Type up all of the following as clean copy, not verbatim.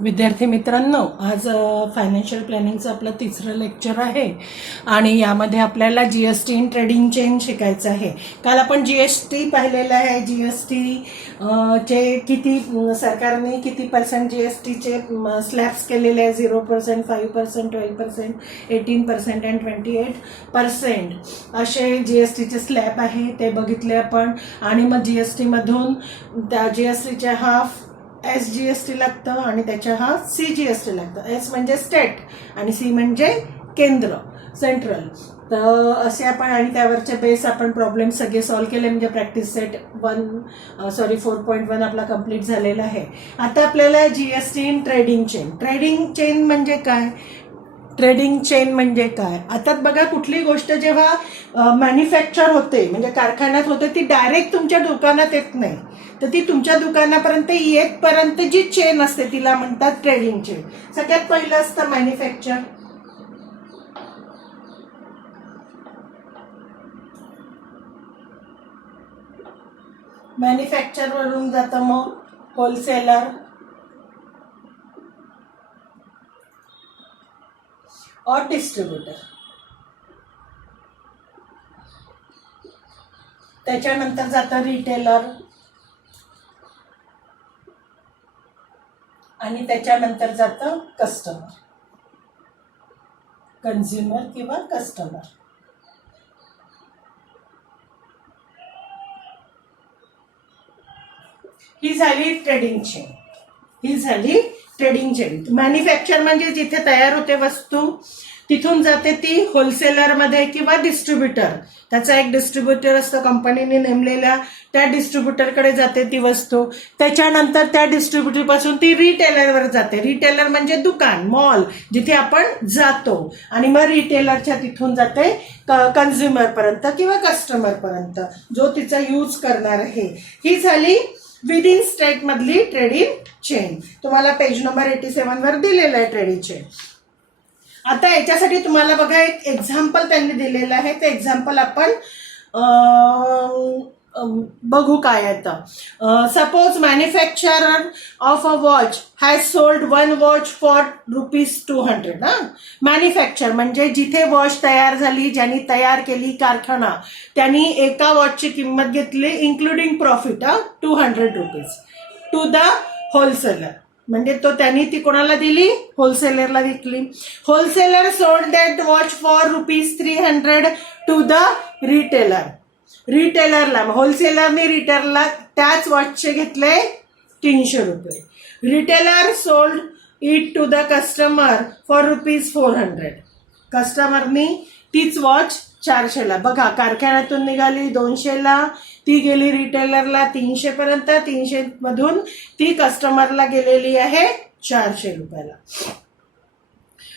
विद्यार्थी मित्रांनो, आज फायनान्शियल प्लॅनिंगचं आपलं तिसरं लेक्चर आहे आणि यामध्ये आपल्याला जीएसटी इन ट्रेडिंग चेन शिकायचं आहे. काल आपण जीएसटी पाहिलेलं आहे. जीएसटी चे किती सरकारने किती पर्सेंट जीएसटीचे स्लॅब्स केलेले आहे. 0%, 5%, 12%, 18% अँड 28% असे जीएसटीचे स्लॅब आहे, ते बघितले आपण. आणि मग जीएसटी मधून त्या जीएसटीच्या हाफ SGST लागतं आणि त्याच्या हा CGST लागतं. S म्हणजे स्टेट आणि C म्हणजे केंद्र, सेंट्रल. तर असे आपण आणि त्यावरचे बेस आपण प्रॉब्लेम सगळे सॉल्व्ह केले. म्हणजे प्रॅक्टिस सेट 4.1 आपला कंप्लीट झालेला आहे. आता आपल्याला GST in trading chain. Trading chain म्हणजे काय? ट्रेडिंग चेन म्हणजे काय? आता बघा, कुठली गोष्ट जेव्हा मॅन्युफॅक्चर होते म्हणजे कारखान्यात होते, ती डायरेक्ट तुमच्या दुकानात येत नाही, तर ती तुमच्या दुकानापर्यंत येतपर्यंत जी चेन असते तिला म्हणतात ट्रेडिंग चेन. सगळ्यात पहिलं असतं मॅन्युफॅक्चर. मॅन्युफॅक्चर वरून जातं मग होलसेलर और डिस्ट्रीब्युटर. त्याच्यानंतर जातं रिटेलर आणि त्याच्यानंतर जातं कस्टमर, कन्झ्युमर किंवा कस्टमर. ही झाली ट्रेडिंग चेन. मॅन्युफॅक्चर म्हणजे जिथे तयार होते वस्तू, तिथून जाते ती होलसेलर मध्ये किंवा डिस्ट्रीब्युटर. त्याचा एक डिस्ट्रीब्युटर असतो कंपनीने नेमलेला, त्या डिस्ट्रीब्युटरकडे जाते ती वस्तू. त्याच्यानंतर त्या डिस्ट्रीब्युटर पासून ती रिटेलरवर जाते. रिटेलर म्हणजे दुकान, मॉल, जिथे आपण जातो. आणि मग रिटेलरच्या तिथून जाते कन्झ्युमर पर्यंत किंवा कस्टमर पर्यंत, जो तिचा यूज करणार आहे. ही झाली विदिन स्टेट मधली ट्रेडिंग चेन. तुम्हाला पेज नंबर 87 वर दिलेलं आहे ट्रेडिंग चेन. आता याच्यासाठी तुम्हाला बघा एक एक्झाम्पल त्यांनी दिलेलं आहे. ते एक्झाम्पल आपण बघू काय येतं. Suppose manufacturer of a watch has sold one watch for ₹200. Manufacture म्हणजे जिथे वॉच तयार झाली, ज्यांनी तयार केली कारखाना, त्यांनी एका वॉचची किंमत घेतली including profit ₹200 to the wholesaler. म्हणजे तो त्यांनी ती कोणाला दिली? होलसेलरला विकली. Wholesaler sold that watch for ₹300 to the retailer. रिटेलरला, होलसेलरने रिटेलरला त्याच वॉचचे घेतले ₹300. Retailer sold it to the customer for ₹400. कस्टमरनी तीच वॉच 400ला. बघा, कारखान्यातून निघाली 200ला, ती गेली रिटेलरला 300 पर्यंत, 300 मधून ती कस्टमरला गेलेली आहे ₹400.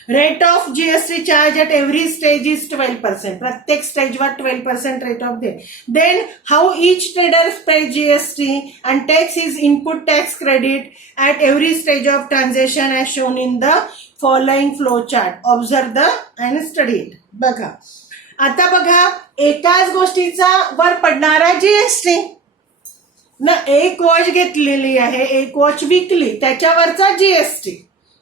Rate of GST charge at every stage is 12%. प्रत्येक स्टेजवर 12% रेट ऑफ दे. Then how each trader pay GST and takes his input tax credit at every stage of transaction as shown in the following flow chart. Observe the and study it. बघा, आता बघा, एकाच गोष्टीचा वर पडणारा GST ना. एक वॉच घेतलेली आहे, एक वॉच विकली, त्याच्यावरचा जीएसटी.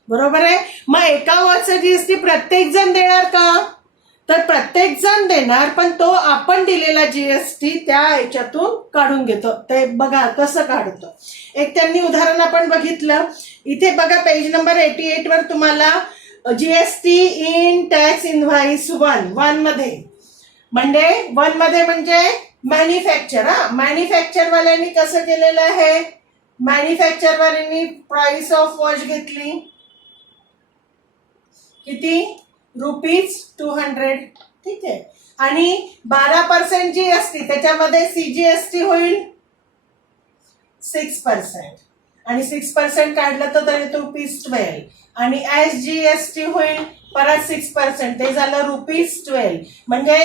बरोबर आहे. मग एका वॉचचा जीएसटी प्रत्येक जण देणार का? तर प्रत्येक जण देणार, पण तो आपण दिलेला जीएसटी त्या याच्यातून काढून घेतो. ते बघा कसं काढतो. एक त्यांनी उदाहरण आपण बघितलं. इथे बघा पेज नंबर 88 वर तुम्हाला जीएसटी इन टॅक्स इनव्हॉइस 1 मध्ये म्हणजे मॅन्युफॅक्चर. मॅन्युफॅक्चर वाल्यांनी कसं केलेलं आहे? मॅन्युफॅक्चर वाल्यांनी प्राइस ऑफ वॉच घेतली किती? ₹200. ठीक आहे. आणि 12% जीएसटी, त्याच्यामध्ये सीजीएसटी होईल 6%. आणि 6% काढलं तर ₹12. आणि SGST होईल परत 6%, ते झालं ₹12. म्हणजे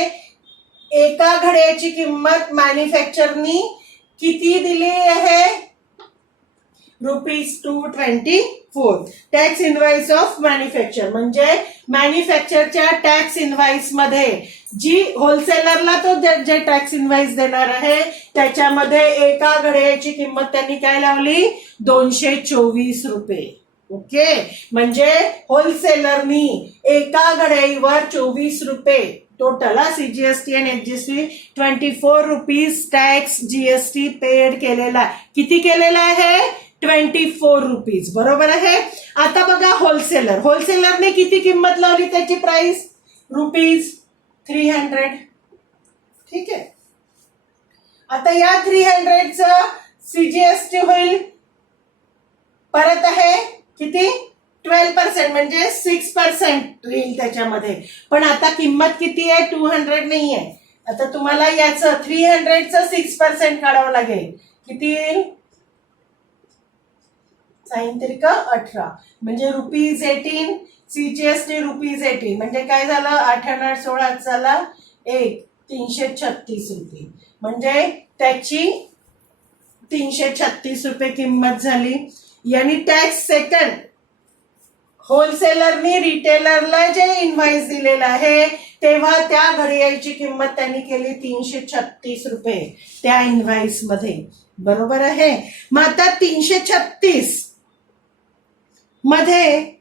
एका घड्याची किंमत मॅन्युफॅक्चरनी किती दिली आहे? ₹224. टॅक्स इनव्हॉइस ऑफ मॅन्युफॅक्चर म्हणजे मॅन्युफॅक्चरच्या टॅक्स इनव्हॉइस मध्ये जी होलसेलरला तो जे टॅक्स इनव्हॉइस देणार आहे त्याच्यामध्ये एका घड्याळाची किंमत त्यांनी काय लावली? ₹224. ओके, म्हणजे होलसेलरनी एका घड्याळीवर 24 रुपये टोटल सीजीएसटी आणि HGST 24 rupees tax GST paid केलेला आहे. किती केलेला आहे? 24 रुपीज. बरोबर आहे. आता बघा होलसेलरने किती किंमत लावली त्याची प्राइस? ₹300. ठीक आहे. आता या 300चं सीजीएसटी होईल परत आहे किती? 12%, म्हणजे 6% येईल त्याच्यामध्ये. पण आता किंमत किती आहे? 200 नाही आहे. आता तुम्हाला याचं 300चं 6% काढावं लागेल. किती येईल? साइन त्रिक 18, म्हणजे ₹18. सीजीएसटी ₹18, म्हणजे काय झालं? 8/16 झाला 336 रुपये, म्हणजे त्याची 336 रुपये किंमत झाली. यानी टॅक्स सेकंड होलसेलरनी रिटेलरला जे इनव्हॉइस दिलेलं आहे तेव्हा त्या घड्याळीची किंमत त्यांनी केली 336 रुपये त्या इनव्हॉइस मध्ये. बरोबर आहे. मग आता 336 मध्ये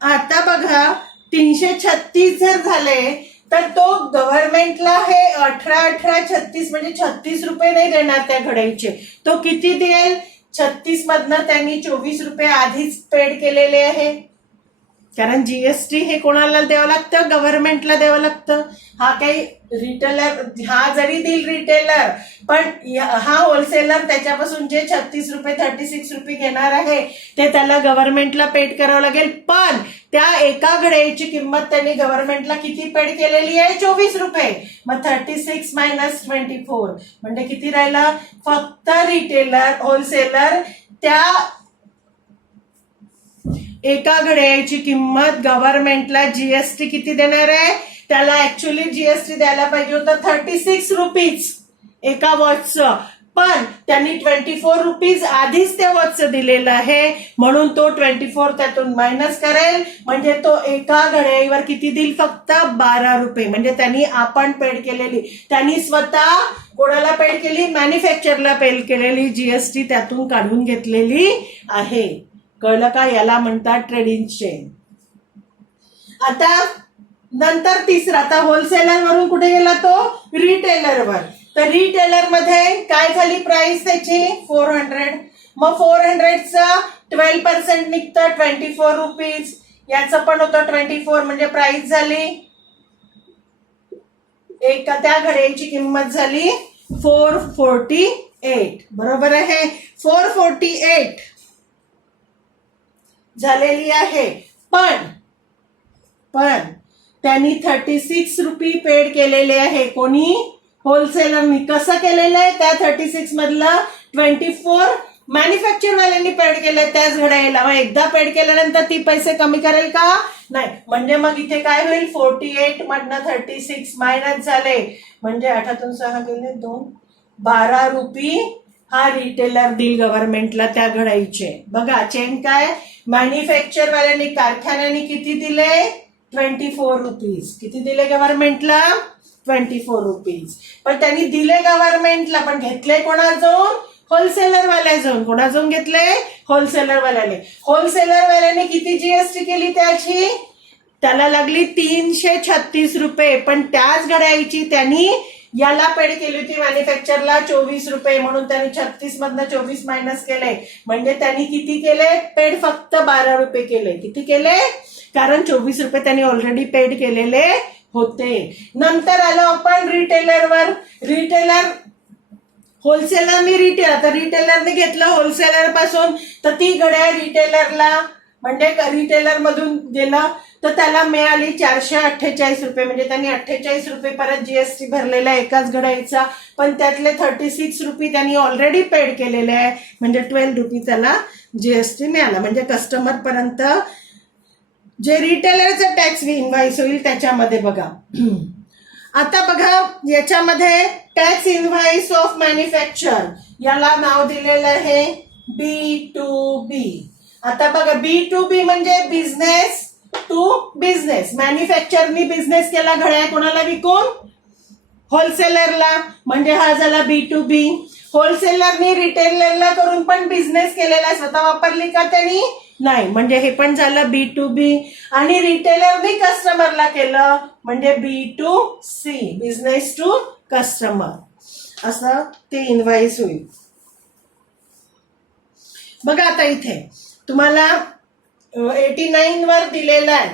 आता बघा 336 जर झाले तर तो गव्हर्नमेंटला हे 18-36 म्हणजे 36 रुपये नाही देणार त्या घड्याळीचे. तो किती देईल? 36 मधनं त्यांनी 24 रुपये आधीच पेड केलेले आहे. कारण जीएसटी हे कोणाला द्यावं लागतं? गव्हर्नमेंटला द्यावं लागतं. हा काही रिटेलर, हा जरी देईल रिटेलर, पण हा होलसेलर त्याच्यापासून जे 36 रुपये 36 रुपये घेणार आहे ते त्याला गव्हर्नमेंटला पेड करावं लागेल. पण त्या एका घड्याळीची किंमत त्यांनी गव्हर्नमेंटला किती पेड केलेली आहे? 24 रुपये. मग 36 मायनस 24 म्हणजे किती राहिला? फक्त रिटेलर होलसेलर त्या एका घड्याळीची किंमत गव्हर्नमेंटला जीएसटी किती देणार आहे? त्याला ऍक्च्युअली जीएसटी द्यायला पाहिजे होतं 36 रुपीज एका वॉचचं, पण त्यांनी 24 रुपीज आधीच त्या वॉचचं दिलेलं आहे, म्हणून तो 24 त्यातून मायनस करेल, म्हणजे तो एका घड्याळीवर किती देईल? फक्त 12 रुपये. म्हणजे त्यांनी आपण पेड केलेली, त्यांनी स्वतः कोणाला पेड केली? मॅन्युफॅक्चरला पेड केलेली जीएसटी त्यातून काढून घेतलेली आहे. कळलं का? याला म्हणतात ट्रेडिंग चेन. आता नंतर तिसरा, आता होलसेलर वरून कुठे गेला? तो रिटेलरवर. तर रिटेलर मध्ये काय झाली प्राइस त्याची? 400. मग 400चं 12% निघतं 24 रुपीज. याचं पण होतं 24, म्हणजे प्राइस झाली एक, त्या घड्याळीची किंमत झाली 448. बरोबर आहे. 448 झालेली आहे. पण त्यांनी 36 रुपये पेड केलेले आहे. कोणी? होलसेलरनी. कसं केलेलं आहे? त्या 36 मधलं 24 मॅन्युफॅक्चरवाल्यांनी पेड केलंय त्याच घड्याळीला. मग एकदा पेड केल्यानंतर ती पैसे कमी करेल का? नाही. म्हणजे मग इथे काय होईल? 48 मधनं 36 मायनस झाले, म्हणजे 8तून 6 गेले 2, 12 रुपये हा रिटेलर देईल गव्हर्नमेंटला त्या घड्याळीचे. बघा चेन काय? मॅन्युफॅक्चरवाल्यांनी, कारखान्याने किती दिले? 24 रुपीज. किती दिले गव्हर्नमेंटला? 24 रुपीज. पण त्यांनी दिले गव्हर्नमेंटला, पण घेतले कोणाजवळ? होलसेलरवाल्याजवळ. कोणाजवळ घेतले? होलसेलरवाल्याने. होलसेलरवाल्याने किती जीएसटी केली त्याची? त्याला लागली 336 रुपये. पण त्याच घड्याळीची त्यांनी याला पेड केली होती मॅन्युफॅक्चरला 24 रुपये, म्हणून त्यांनी 36 मधनं 24 मायनस केले, म्हणजे त्यांनी किती केले पेड? फक्त 12 रुपये केले. किती केले? कारण 24 रुपये त्यांनी ऑलरेडी पेड केलेले होते. नंतर आलो आपण रिटेलरवर. रिटेलर, होलसेलरनी रिटेलर, आता रिटेलरने घेतलं होलसेलर पासून, तर ती घड्याळ रिटेलरला, म्हणजे रिटेलर मधून गेला तर त्याला मिळाली 448 रुपये. म्हणजे त्यांनी 48 रुपये परत जीएसटी भरलेला एकाच घड्याळीचा, पण त्यातले 36 रुपये त्यांनी ऑलरेडी पेड केलेले आहे, म्हणजे 12 रुपये त्याला जीएसटी मिळाला. म्हणजे कस्टमर पर्यंत जे रिटेलरचा टॅक्स इनव्हॉइस होईल त्याच्यामध्ये बघा. आता बघा याच्यामध्ये टॅक्स इनव्हॉइस ऑफ मॅन्युफॅक्चर, याला नाव दिलेलं आहे B2B. आता बघा B2B म्हणजे बिझनेस टू बिझनेस. मॅन्युफॅक्चरनी बिझनेस केला घड्याळ कोणाला विकून? होलसेलरला म्हणजे हा झाला B2B. होलसेलरने रिटेलरला करून पण बिझनेस केलेला, स्वतः वापरली का त्यांनी? नाही. म्हणजे हे पण झालं B2B. आणि रिटेलरने कस्टमरला केलं म्हणजे B2C, बिझनेस टू कस्टमर, असं ते इनवाइस होईल. बघा आता इथे तुम्हाला 89 वर दिलेला आहे,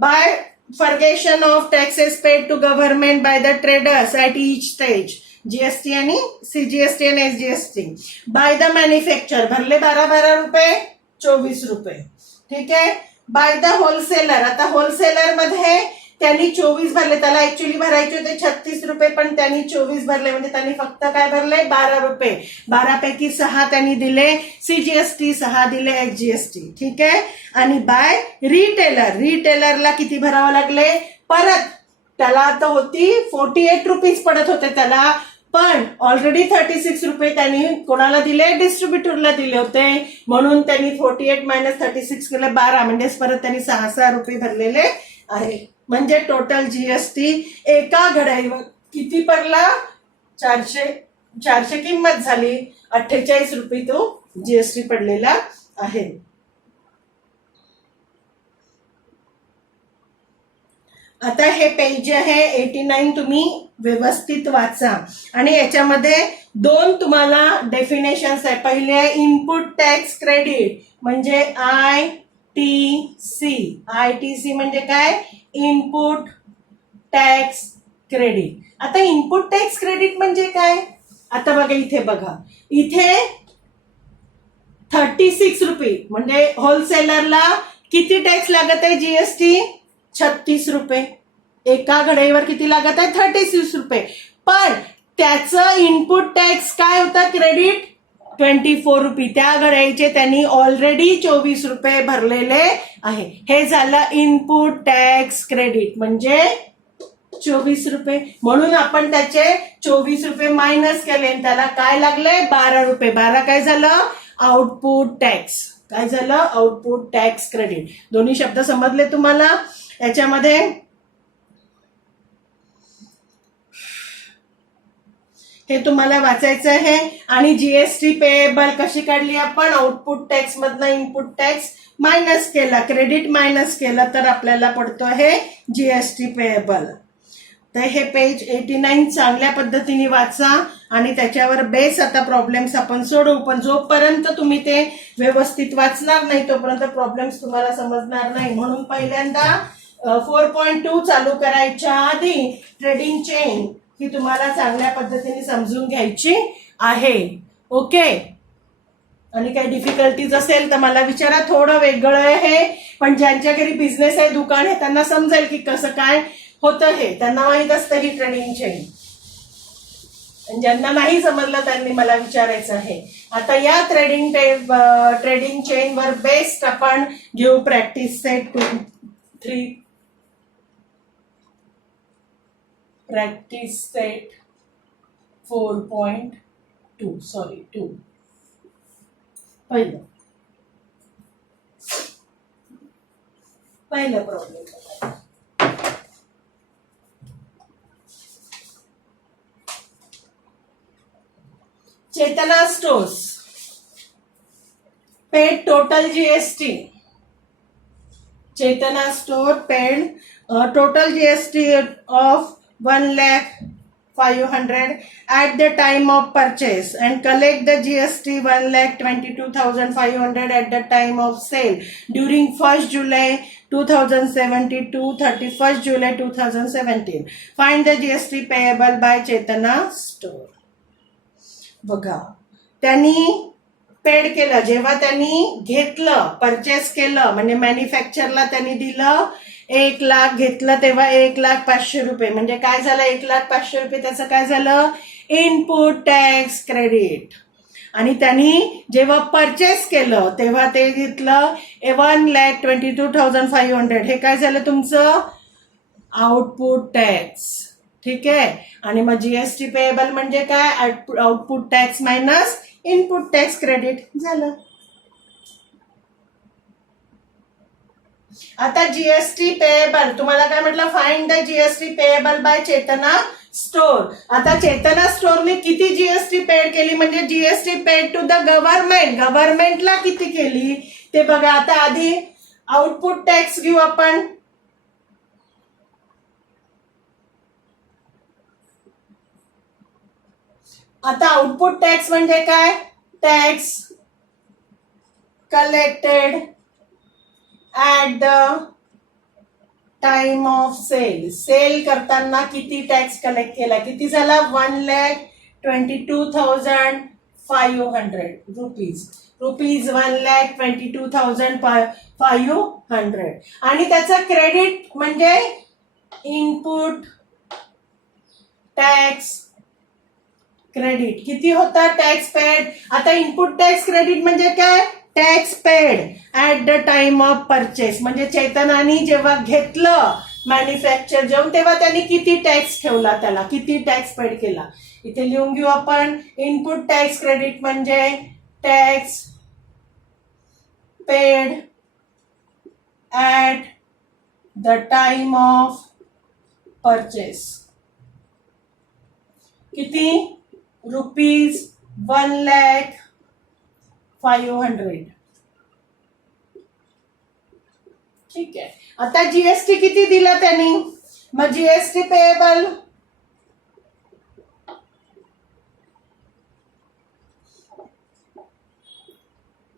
बाय फर्गेशन of taxes paid to government by the traders at each stage, GST आणि CGST आणि SGST, बाय द मॅन्युफॅक्चर भरले 12 रुपये 24 रुपये. ठीक आहे. बाय द होलसेलर, आता होलसेलर मध्ये त्यांनी 24 भरले, त्याला ऍक्च्युली भरायचे होते 36 रुपये, पण त्यांनी 24 भरले, म्हणजे त्यांनी फक्त काय भरले 12 रुपये. 12 पैकी 6 त्यांनी दिले CGST, 6 दिले SGST. ठीक आहे. आणि बाय रिटेलर, रिटेलरला किती भरावं लागले परत, त्याला आता होती 48 रुपीज पडत होते त्याला, पण ऑलरेडी 36 रुपये त्यांनी कोणाला दिले, डिस्ट्रीब्युटरला दिले होते, म्हणून त्यांनी 48 मायनस 36 केले 12, म्हणजे परत त्यांनी 6 रुपये भरलेले आहे. म्हणजे टोटल GST एका घड्याळीवर किती पडला, 400 किंमत झाली, 48 रुपये तो GST पडलेला आहे. आता हे पेज जे आहे 89 तुम्ही व्यवस्थित वाचा, आणि याच्यामध्ये 2 तुम्हाला डेफिनेशन्स आहे. पहिले आहे इनपुट टॅक्स क्रेडिट, म्हणजे ITC म्हणजे काय, इनपुट टॅक्स क्रेडिट. आता इनपुट टॅक्स क्रेडिट म्हणजे काय, आता बघा इथे बघा, इथे 36 रुपये म्हणजे होलसेलरला किती टॅक्स लागत आहे GST, 36 रुपये. एका घड्याळीवर किती लागत आहे, 36 रुपये. पण त्याचं इनपुट टॅक्स काय होता क्रेडिट, 24 रुपये. त्या घड्याळीचे त्यांनी ऑलरेडी 24 रुपये भरलेले आहे. हे झालं इनपुट टॅक्स क्रेडिट, म्हणजे 24 रुपये. म्हणून आपण त्याचे 24 रुपये मायनस केले, त्याला काय लागले 12 रुपये. 12 काय झालं, आउटपुट टॅक्स. काय झालं, आउटपुट टॅक्स क्रेडिट. दोन्ही शब्द समजले तुम्हाला. याच्यामध्ये हे तुम्हाला वाचायचं आहे. आणि GST पेएबल कशी काढली आपण, आउटपुट टॅक्स मधनं इनपुट टॅक्स मायनस केला, क्रेडिट मायनस केलं, तर आपल्याला पडतो आहे GST पेएबल. तर हे पेज 89 चांगल्या पद्धतीने वाचा, आणि त्याच्यावर बेस आता प्रॉब्लेम्स आपण सोडवू. पण जोपर्यंत तुम्ही ते व्यवस्थित वाचणार नाही तोपर्यंत प्रॉब्लेम्स तुम्हाला समजणार नाही. म्हणून पहिल्यांदा 4.2 चालू करायच्या आधी ट्रेडिंग चेन ही तुम्हाला चांगल्या पद्धतीने समजून घ्यायची आहे. ओके. आणि काही डिफिकल्टीज असेल तर मला विचारा. थोडं वेगळं आहे, पण ज्यांच्या घरी बिझनेस आहे, दुकान आहे, त्यांना समजेल की कसं काय होतं हे, त्यांना माहित असतं ही ट्रेडिंग चेन. ज्यांना नाही समजलं त्यांनी मला विचारायचं आहे. आता या ट्रेडिंग चेन वर बेस्ट आपण घेऊ practice set 3, practice set 4.2 sorry 2. पहिलं problem, Chetana stores paid total GST. Chetana store paid total GST of 1,05,000 at the time of purchase and collect the GST 1,22,500 at the time of sale during 1st July 2017 to 31st July 2017. Find the GST payable by Chetana store. बघा, त्यांनी paid केलं, जेव्हा त्यांनी घेतलं, purchase केलं, म्हणजे मॅन्युफॅक्चरला त्यांनी दिलं 1 लाख, घेतलं तेव्हा 1,05,000 रुपये. म्हणजे काय झालं, 1,05,000 रुपये त्याचं काय झालं, इनपुट टॅक्स क्रेडिट. आणि त्यांनी जेव्हा परचेस केलं तेव्हा ते घेतलं 1,22,500. हे काय झालं तुमचं आउटपुट टॅक्स. ठीक आहे. आणि मग GST पेएबल म्हणजे काय, output tax minus input tax credit झालं. आता GST पेएबल तुम्हाला काय म्हटलं, find the GST payable by Chetna store. आता चेतना स्टोरने किती जीएसटी पेड केली, म्हणजे GST paid to the government. गव्हर्नमेंटला किती केली ते बघा. आता आधी आउटपुट टॅक्स घेऊ आपण. आता आउटपुट टॅक्स म्हणजे काय? Tax collected at the time of sale. Sale करताना किती टॅक्स कलेक्ट केला, किती झाला? 1,22,500 रुपीज. रुपीज 1,22,500. आणि त्याचं क्रेडिट म्हणजे इनपुट टॅक्स क्रेडिट. किती होता टॅक्स पेड? आता इनपुट टॅक्स क्रेडिट म्हणजे काय? Tax paid at the time of purchase. म्हणजे चैतन्याने जेव्हा घेतलं मॅन्युफॅक्चर जेव्हा, तेव्हा त्यांनी किती टॅक्स ठेवला, त्याला किती टॅक्स पेड केला. इथे लिहून घेऊ आपण. इनपुट टॅक्स क्रेडिट म्हणजे tax paid at the time of purchase. किती? रुपीज 1,05,000. ठीक आहे. आता जीएसटी किती दिला त्यांनी? मग GST payable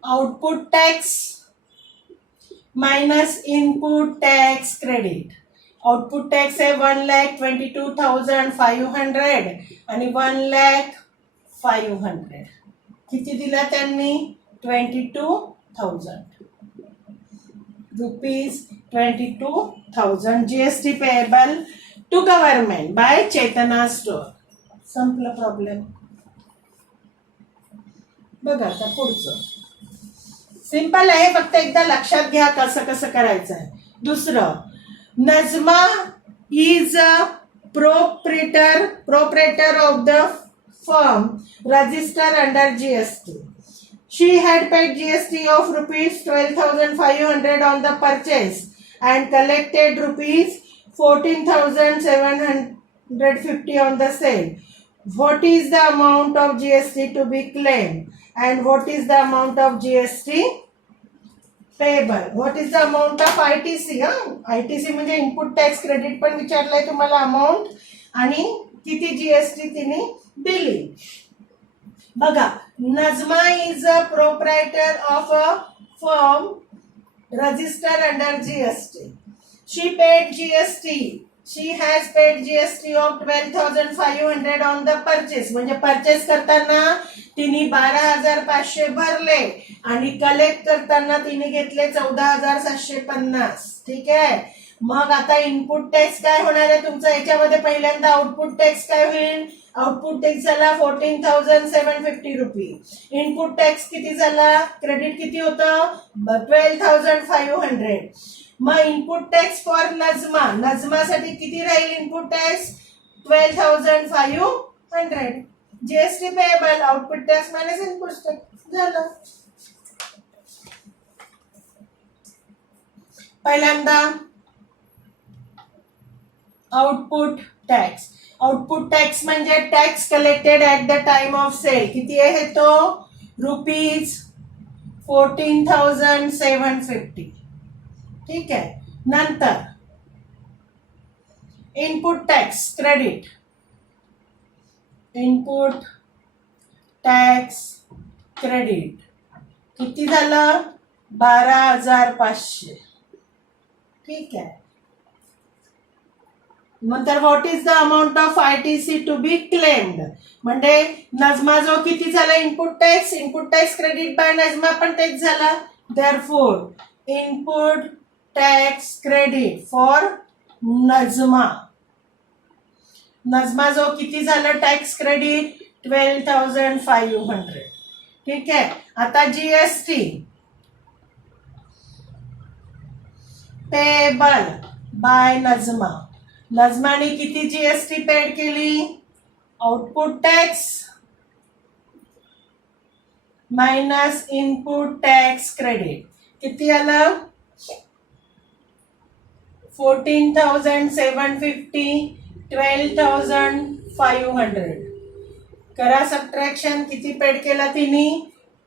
output tax minus input tax credit. Output tax आहे 1,22,500 आणि 1,05,000. किती दिला त्यांनी? 22,000 rupees. 22,000 GST payable to government by Chetna store. संपलं प्रॉब्लेम. बघा आता पुढचं सिंपल आहे, फक्त एकदा लक्षात घ्या कसं कसं करायचं आहे. दुसरं, Najma is a proprietor of the firm registered under GST. She had paid GST of rupees 12,500 on the purchase and collected rupees 14,750 on the sale. What is the amount of GST to be claimed and what is the amount of GST payable? What is the amount of ITC? ITC म्हणजे input tax credit पण विचारलंय तुम्हाला, amount आणि किती GST तिने दिली. बघा, Najma is a proprietor of a firm registered under GST. She paid GST. She has paid GST of 12,500 on the purchase. म्हणजे purchase करताना तिने 12,500 भरले आणि कलेक्ट करताना तिने घेतले 14,750. ठीक आहे. मग आता इनपुट टॅक्स काय होणार आहे तुमचा याच्यामध्ये? पहिल्यांदा आउटपुट टॅक्स काय होईल? आउटपुट टॅक्स झाला 14,750 रुपीज. इनपुट टॅक्स किती झाला? क्रेडिट किती होतं? 12,500. मग इनपुट टॅक्स फॉर नजमा. नजमासाठी किती राहील input tax? 12,500. GST payable output tax minus input tax झालं. पहिल्यांदा आउटपुट टॅक्स. आउटपुट टॅक्स म्हणजे tax collected at the time of sale. किती आहे तो? रुपीज 14,750. ठीक आहे. नंतर input tax credit. Input tax credit किती झालं? 12,500. ठीक आहे. नंतर what is the amount of ITC to be claimed. म्हणजे नजमा जो किती झाला input tax. Input tax credit by Najma पण तेच झाला. Therefore input tax credit for Najma. Najma जो किती झालं टॅक्स क्रेडिट? 12,500. ठीक आहे. आता जीएसटी पेएबल बाय नजमा. नजमाने किती जीएसटी पेड केली? Output tax minus input tax credit किती आलं? 14,750 12,500. करा सबट्रॅक्शन. किती पेड केला तिने?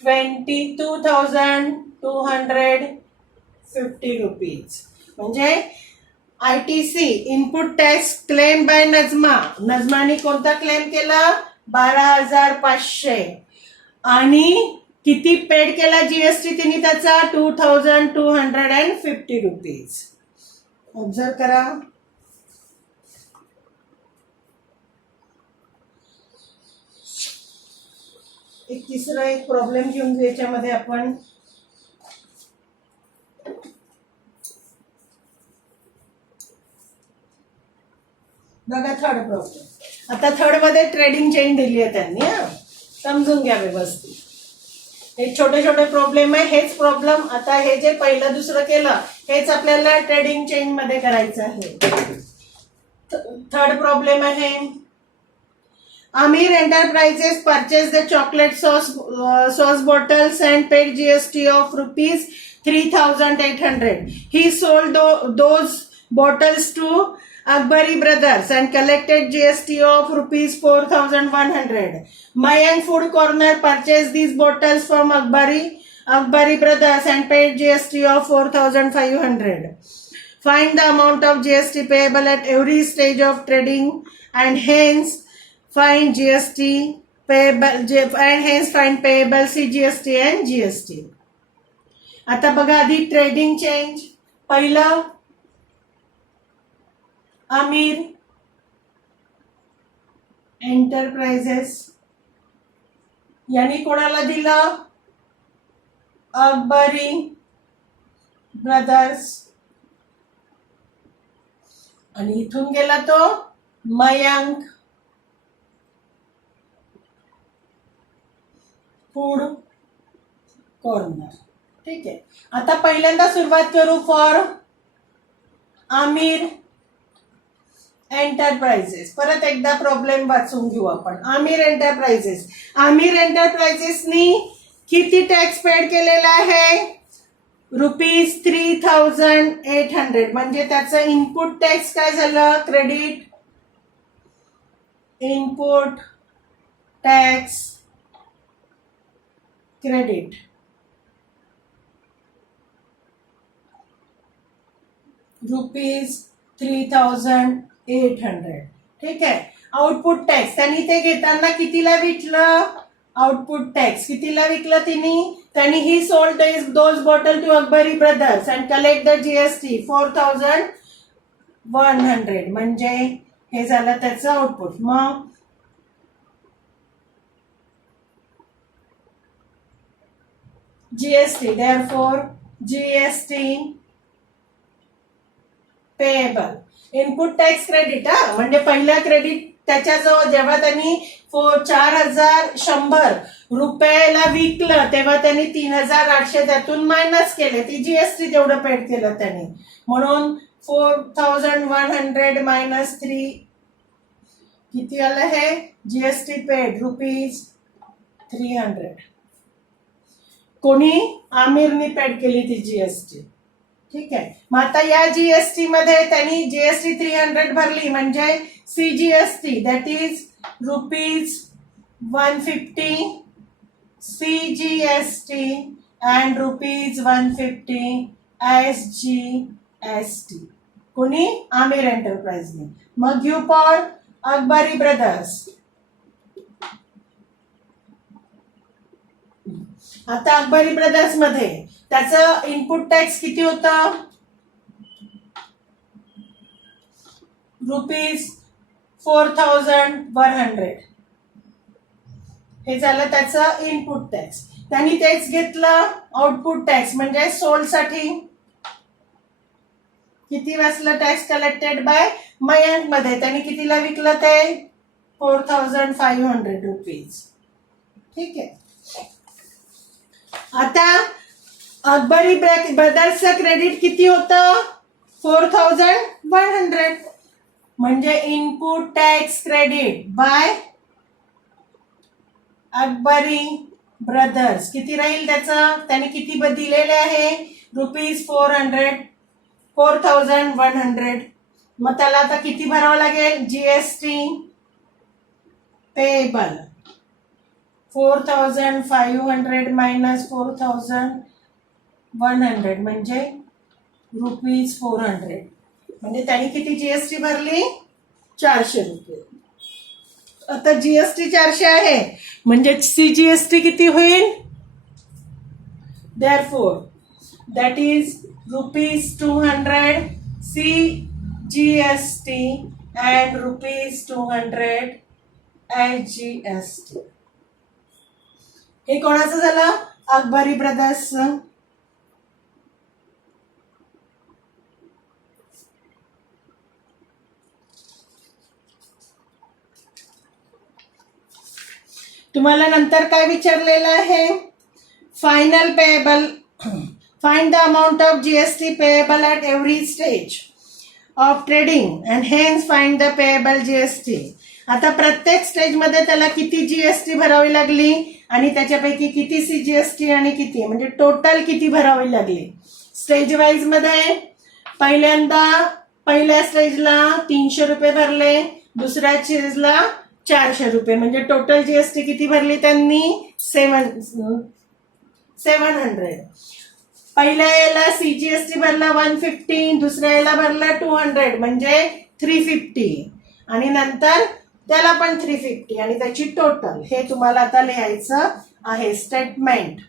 22,250 रुपीज. म्हणजे ITC input tax claim by Najma. नजमाने कोणता क्लेम केला? 12,500. आणि किती पेड केला जीएसटी तिने त्याचा? 2,250 रुपीज. ऑब्झर्व करा. एक तिसरा एक प्रॉब्लेम घेऊन याच्यामध्ये आपण. बघा थर्ड प्रॉब्लेम. आता थर्ड मध्ये ट्रेडिंग चेन दिली आहे त्यांनी. समजून घ्या व्यवस्थित. हे छोटे छोटे प्रॉब्लेम आहे. हेच प्रॉब्लेम आता हे जे पहिलं दुसरं केलं हेच आपल्याला ट्रेडिंग चेन मध्ये करायचं आहे. थर्ड प्रॉब्लेम आहे. Amir Enterprises purchased the chocolate sauce bottles and paid GST of rupees 3,800. He sold those bottles to Akbari Brothers and collected GST of rupees 4,100. Mayank Food Corner purchased these bottles from Akbari Brothers and paid GST of 4,500. Find the amount of GST payable at every stage of trading and hence find GST payable and hence find payable CGST and GST. आता बघा आधी trading change. पहिलं Aamir enterprises यांनी कोणाला दिलं? Akbari brothers. आणि इथून गेला तो मयंक फूड कॉर्नर. ठीक आहे. आता पहिल्यांदा सुरुवात करू फॉर आमिर एंटरप्राइजेस. परत एकदा प्रॉब्लेम वाचून घेऊ आपण. आमिर एंटरप्राइजेसनी किती टॅक्स पेड केलेला आहे? रुपीज 3,800. म्हणजे त्याचं इनपुट टॅक्स काय झालं? Credit input tax credit rupees 3,800. ठीक आहे. आउटपुट टॅक्स त्यांनी ते घेताना कितीला विकलं? आउटपुट टॅक्स कितीला विकलं तिने? त्यांनी ही sold those bottle to Akbari brothers and collect the GST 4,100. म्हणजे हे झालं त्याचं आउटपुट. मग GST, therefore GST payable. Input tax credit. म्हणजे पहिला क्रेडिट त्याच्याजवळ जेव्हा त्यांनी 4,100 रुपयाला विकलं तेव्हा त्यांनी 3,800 त्यातून मायनस केले. ती GST तेवढं पेड केलं त्यांनी. म्हणून 4,100 मायनस 3 किती आलं? हे GST पेड रुपीज 300. कोणी? आमिरनी पेड केली ती GST. ठीक आहे. मग आता या GST मध्ये त्यांनी GST 300 भरली म्हणजे CGST that is rupees 150 CGST and rupees 150 SGST. कोणी? आमिर एंटरप्राइजने. मग घेऊ फॉर अकबरी ब्रदर्स. आता अकबरी ब्रदर्स मध्ये त्याचं इनपुट टॅक्स किती होतं? रुपीज 4,100. हे झालं त्याचं इनपुट टॅक्स. त्यांनी तेच घेतलं आउटपुट टॅक्स म्हणजे सोल्ड साठी. किती वाचलं टॅक्स कलेक्टेड बाय मयंक मध्ये? त्यांनी कितीला विकलं ते? 4,500 रुपीज. ठीक आहे. आता अकबरी ब्रदर्सचं क्रेडिट किती होतं? 4,100. म्हणजे input tax credit by Akbari brothers किती राहील त्याचं? त्याने किती दिलेले आहे? रुपीज 4,100. मग त्याला आता किती भरावं लागेल? जीएसटी पेएबल 4,500 मायनस 4,100 म्हणजे ₹400. म्हणजे त्यांनी किती जीएसटी भरली? 400 रुपये. आता जीएसटी 400 आहे म्हणजे सीजीएसटी किती होईल? Therefore, that is ₹200 CGST and ₹200 SGST. हे कोणाचं झालं? अकबरी ब्रदर्सचं. तुम्हाला नंतर काय विचारलेलं आहे? Final payable, find the amount of GST payable at every stage of trading and hence find the payable GST. आता प्रत्येक स्टेजमध्ये त्याला किती जीएसटी भरावी लागली आणि त्याच्यापैकी किती सीजीएसटी आणि किती, म्हणजे टोटल किती भरावी लागली. स्टेज वाईज मध्ये पहिल्या स्टेजला 300 रुपये भरले, दुसऱ्या स्टेजला 400 रुपये, म्हणजे टोटल जीएसटी किती भरली त्यांनी? 700. पहिल्या याला सीजीएसटी भरला 150, दुसऱ्या याला भरला 200 म्हणजे 350 आणि नंतर त्याला पण 350 आणि त्याची टोटल. हे तुम्हाला आता लिहायचं आहे. Statement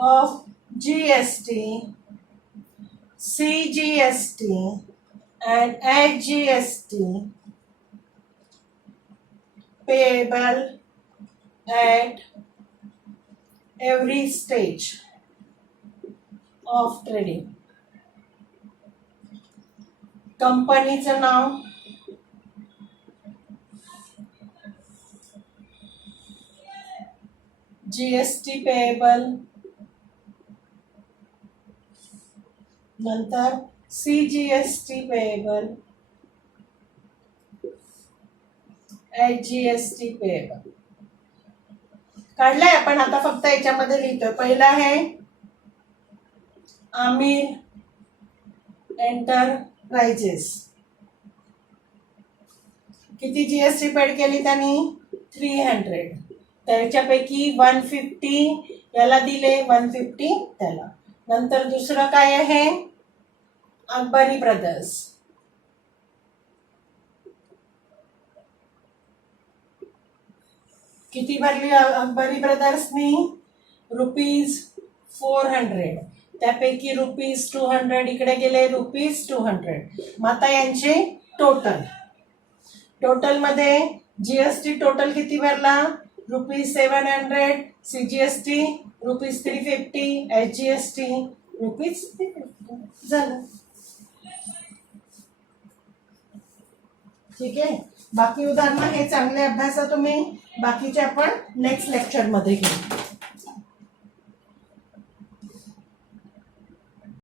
of GST, CGST and HGST payable at every stage of trading. कंपनीचं नाव, जीएसटी पेएबल, नंतर सीजीएसटी पेएबल, HGST पेएबल. काढलाय आपण. आता फक्त याच्यामध्ये लिहितोय. पहिला आहे आमिर एंटरप्राइजेस. किती जीएसटी पेड केली त्यांनी? 300. त्याच्यापैकी 150 याला दिले, 150 त्याला. नंतर दुसरं काय आहे? अकबरी ब्रदर्स. किती भरली अकबरी ब्रदर्सनी? ₹400. त्यापैकी ₹200 इकडे गेले, ₹200. मग आता यांचे टोटल मध्ये जीएसटी टोटल किती भरला? ₹700, सीजीएसटी ₹350, HGST ₹350 झालं. ठीक आहे. बाकी उदाहरणं हे चांगले अभ्यासा तुम्ही. बाकीचे आपण नेक्स्ट लेक्चर मध्ये घेऊ.